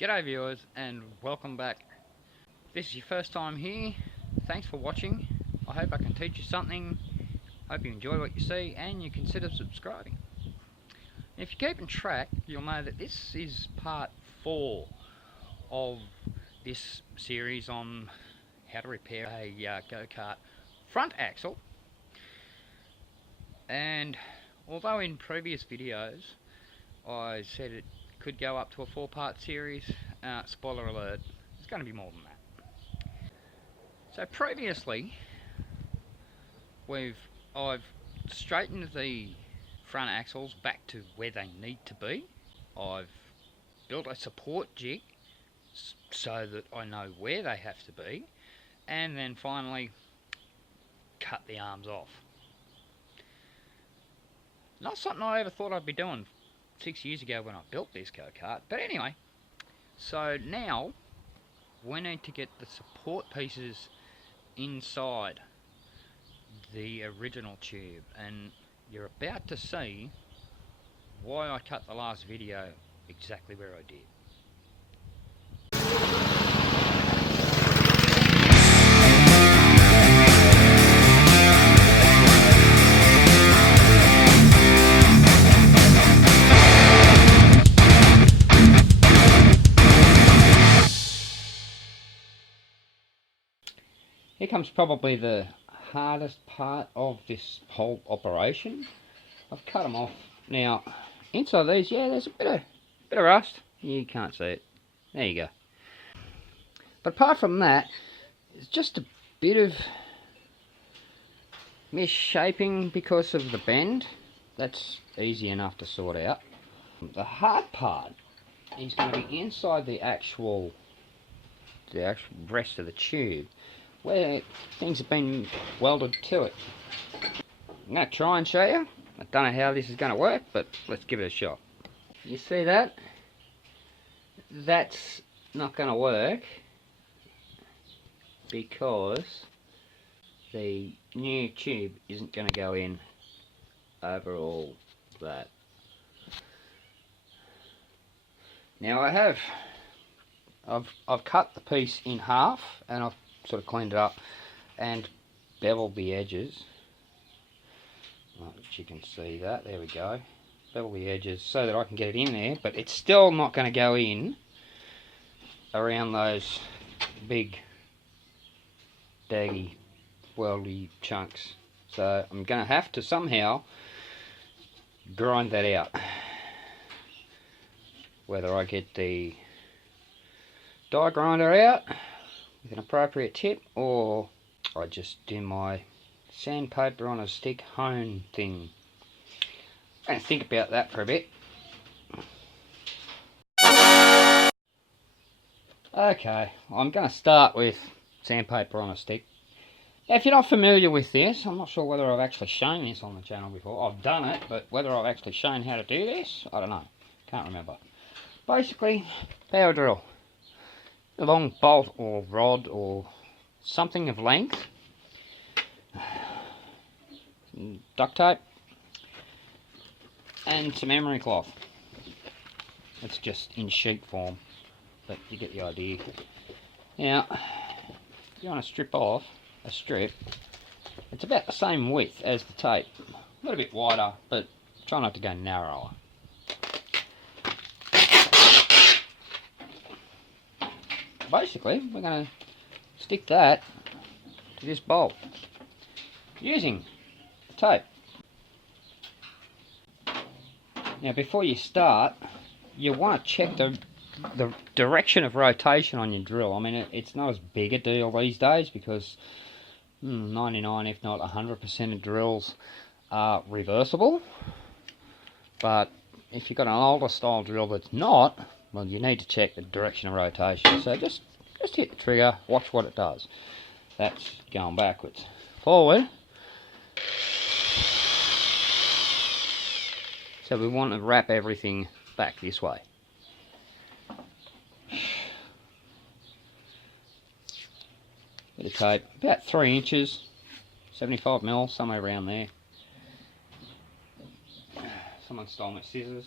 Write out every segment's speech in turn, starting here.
G'day viewers and welcome back. If this is your first time here, thanks for watching. I hope I can teach you something. Hope you enjoy what you see and you consider subscribing. If you're keeping track, you'll know that this is part 4 of this series on how to repair a go-kart front axle. And although in previous videos I said it could go up to a 4-part series, spoiler alert, it's going to be more than that. So previously I've straightened the front axles back to where they need to be. I've built a support jig so that I know where they have to be, and then finally cut the arms off. Not something I ever thought I'd be doing 6 years ago when I built this go-kart, but anyway, so now we need to get the support pieces inside the original tube, and you're about to see why I cut the last video exactly where I did. Here comes probably the hardest part of this whole operation. I've cut them off. Now, inside these, yeah, there's a bit of rust. You can't see it. There you go. But apart from that, it's just a bit of misshapen because of the bend. That's easy enough to sort out. The hard part is going to be inside the actual rest of the tube, where things have been welded to it. I'm going to try and show you. I don't know how this is going to work, but let's give it a shot. You see that? That's not going to work because the new tube isn't going to go in over all that. Now I've cut the piece in half, and I've sort of cleaned it up and beveled the edges. Well, you can see that, there we go. Bevel the edges so that I can get it in there, but it's still not going to go in around those big daggy weldy chunks. So I'm going to have to somehow grind that out. Whether I get the die grinder out with an appropriate tip, or I just do my sandpaper on a stick hone thing. I'm going to think about that for a bit. Okay, I'm going to start with sandpaper on a stick. Now, if you're not familiar with this, I'm not sure whether I've actually shown this on the channel before. I've done it, but whether I've actually shown how to do this, I don't know. Can't remember. Basically, power drill. A long bolt or rod or something of length, duct tape, and some emery cloth. It's just in sheet form, but you get the idea. Now, if you want to strip off a strip, it's about the same width as the tape, a little bit wider, but try not to go narrower. Basically, we're going to stick that to this bolt using the tape. Now, before you start, you want to check the direction of rotation on your drill. I mean, it's not as big a deal these days because 99, if not 100% of drills are reversible. But if you've got an older style drill that's not, well, you need to check the direction of rotation. So just hit the trigger, watch what it does. That's going backwards. Forward. So we want to wrap everything back this way. Bit of tape, about 3 inches, 75 mil, somewhere around there. Someone stole my scissors.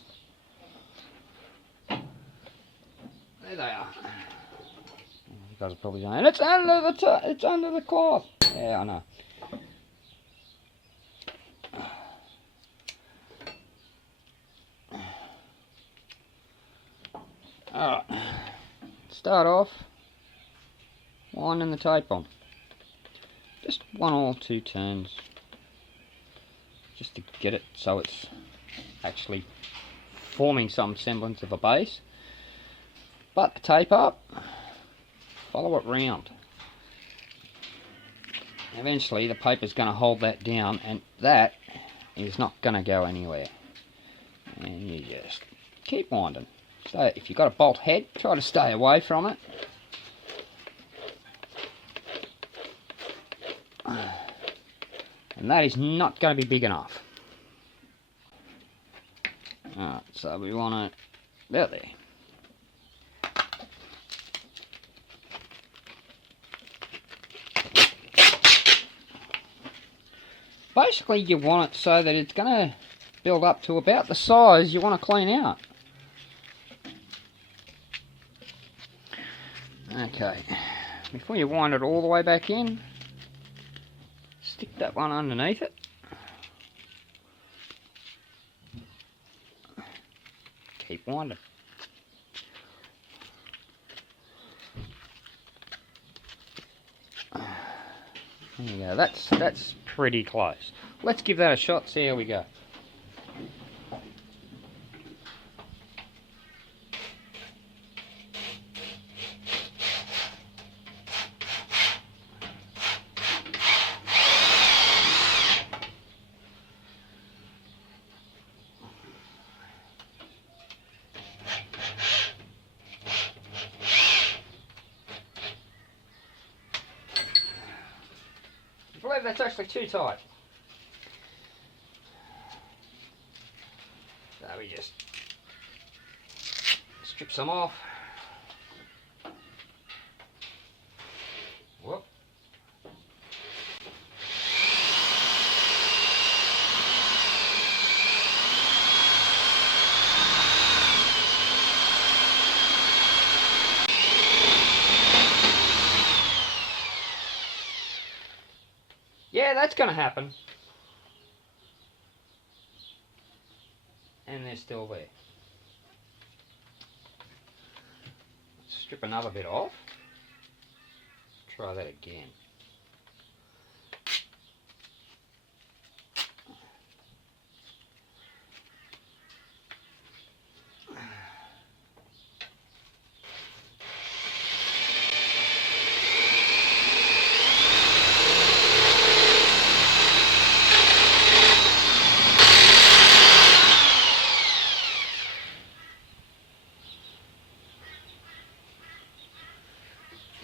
There they are. You guys are probably saying, it's under the cloth. Yeah, I know. Alright, start off winding the tape on. Just 1 or 2 turns, just to get it so it's actually forming some semblance of a base. Butt the tape up, follow it round. Eventually the paper's going to hold that down, and that is not going to go anywhere. And you just keep winding. So if you've got a bolt head, try to stay away from it. And that is not going to be big enough. Alright, so we want it about there. Basically you want it so that it's going to build up to about the size you want to clean out. Okay, before you wind it all the way back in, stick that one underneath it. Keep winding. There you go, that's pretty close. Let's give that a shot, see how we go. I believe that's actually too tight. So we just strip some off. Whoop. Yeah, that's going to happen. And they're still there. Let's strip another bit off. Try that again.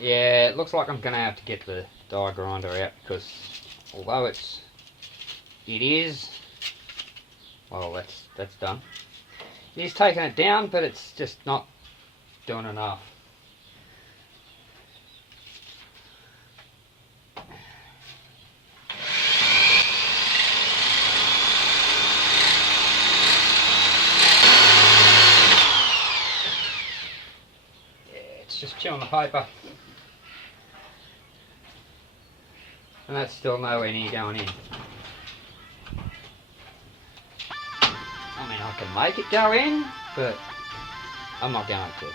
Yeah, it looks like I'm going to have to get the die grinder out, because although it is, well, that's done. It is taking it down, but it's just not doing enough. Yeah, it's just chewing the paper. And that's still nowhere near going in. I mean, I can make it go in, but I'm not going to.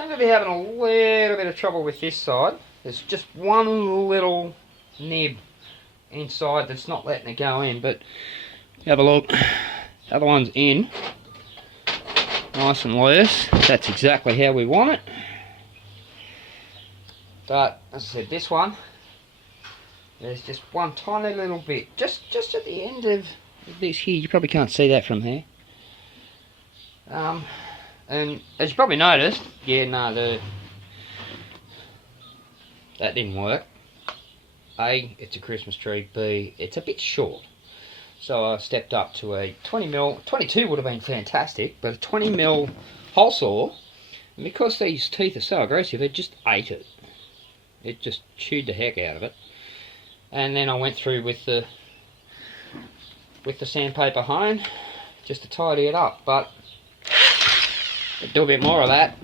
seem to be having a little bit of trouble with this side. There's just one little nib inside that's not letting it go in, but have a look. The other one's in. Nice and loose. That's exactly how we want it. But, as I said, this one, there's just one tiny little bit. Just at the end of this here. You probably can't see that from there. And as you probably noticed, yeah, no, that didn't work. A, it's a Christmas tree. B, it's a bit short. So I stepped up to a 20mm, 22 would have been fantastic, but a 20mm hole saw, and because these teeth are so aggressive, it just ate it. It just chewed the heck out of it. And then I went through with the sandpaper hone just to tidy it up, but I'll do a bit more of that.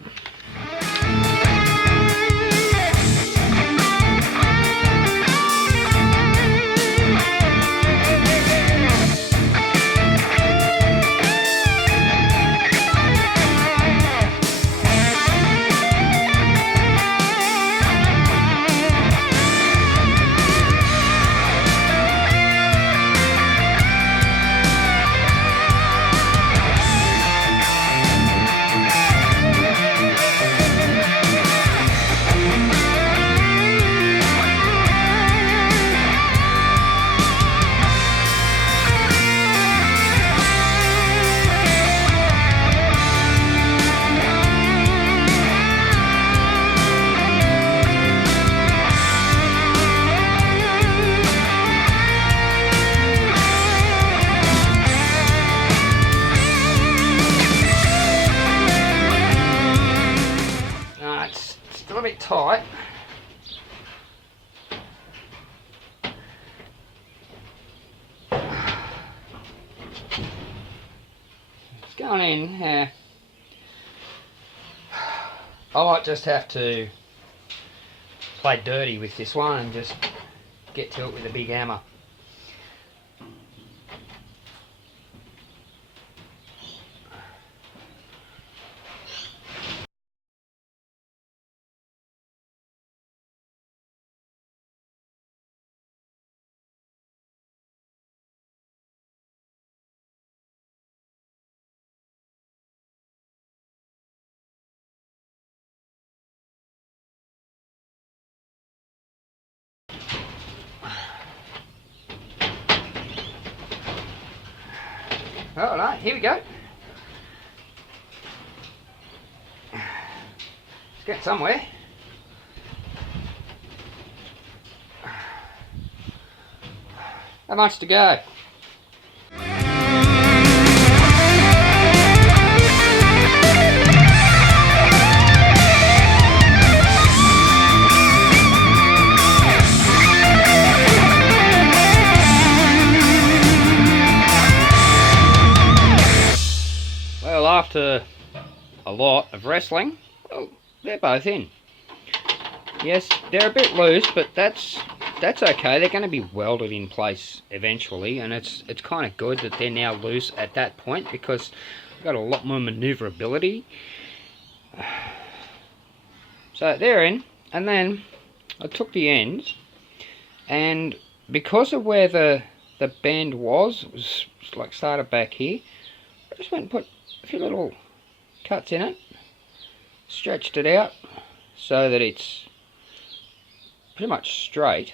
A bit tight. It's going in. I might just have to play dirty with this one and just get to it with a big hammer. Alright, here we go. Let's get somewhere. How much to go? Well, after a lot of wrestling, well, they're both in. Yes, they're a bit loose, but that's okay. They're going to be welded in place eventually, and it's kind of good that they're now loose at that point because I've got a lot more maneuverability. So they're in, and then I took the ends, and because of where the bend was like started back here, I just went and put a few little cuts in it, stretched it out so that it's pretty much straight,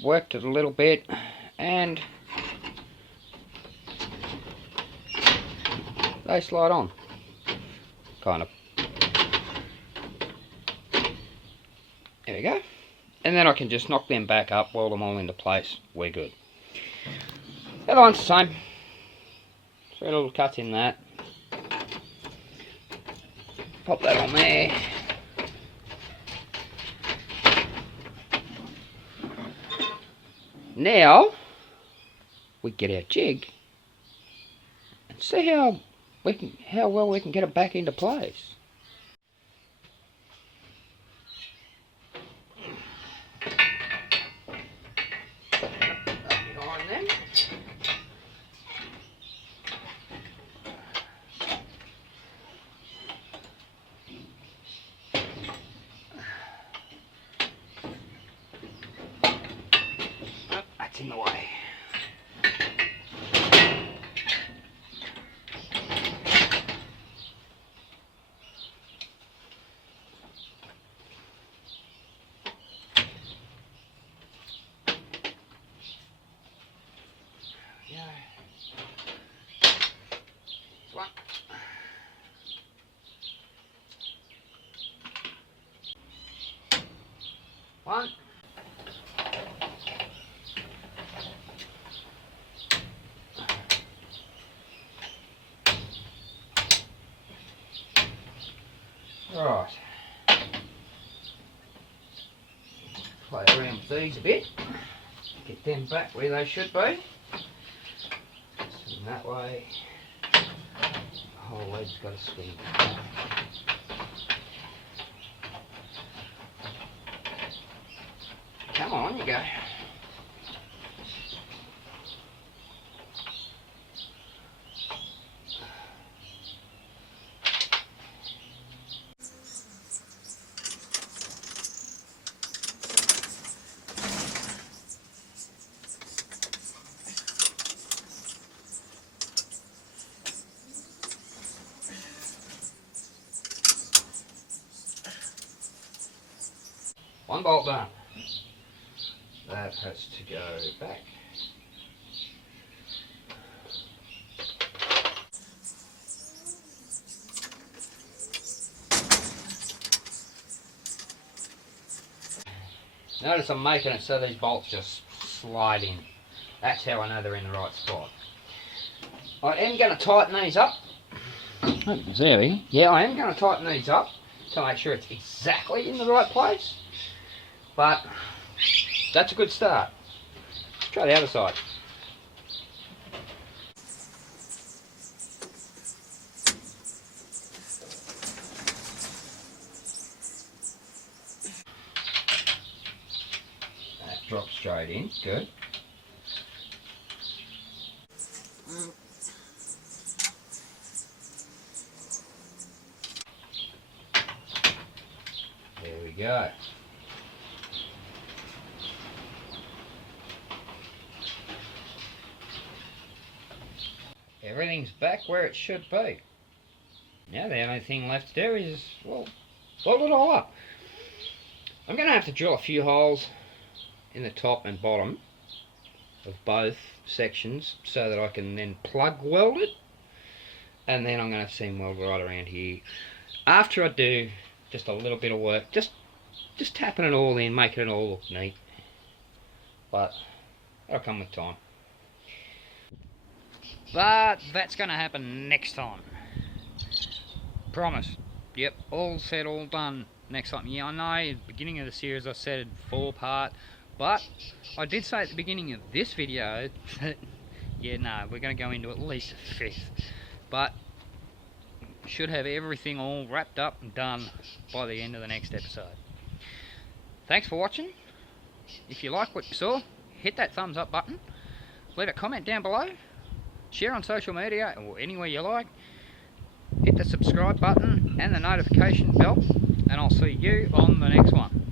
worked it a little bit, and they slide on, kind of. There we go. And then I can just knock them back up, weld them all into place. We're good. The other one's the same. 3 little cuts in that. Pop that on there. Now we get our jig and see how well we can get it back into place. gets in the way. Yeah. Here's one. One. Right. Play around with these a bit. Get them back where they should be. Swing that way. The whole leg's got to swing. Come on, you go. One bolt done. That has to go back. Notice I'm making it so these bolts just slide in. That's how I know they're in the right spot. I am going to tighten these up. There we go. Yeah, I am going to tighten these up to make sure it's exactly in the right place. But that's a good start. Let's try the other side. That drops straight in. Good. There we go. Everything's back where it should be. Now the only thing left to do is, well, weld it all up. I'm going to have to drill a few holes in the top and bottom of both sections so that I can then plug weld it, and then I'm going to seam weld right around here. After I do just a little bit of work, just tapping it all in, making it all look neat, but that'll come with time. But that's going to happen next time. Promise. Yep, all said, all done next time. Yeah, I know, at the beginning of the series I said 4-part, but I did say at the beginning of this video that, yeah, no, we're going to go into at least a 5th. But should have everything all wrapped up and done by the end of the next episode. Thanks for watching. If you like what you saw, hit that thumbs up button. Leave a comment down below. Share on social media or anywhere you like. Hit the subscribe button and the notification bell, and I'll see you on the next one.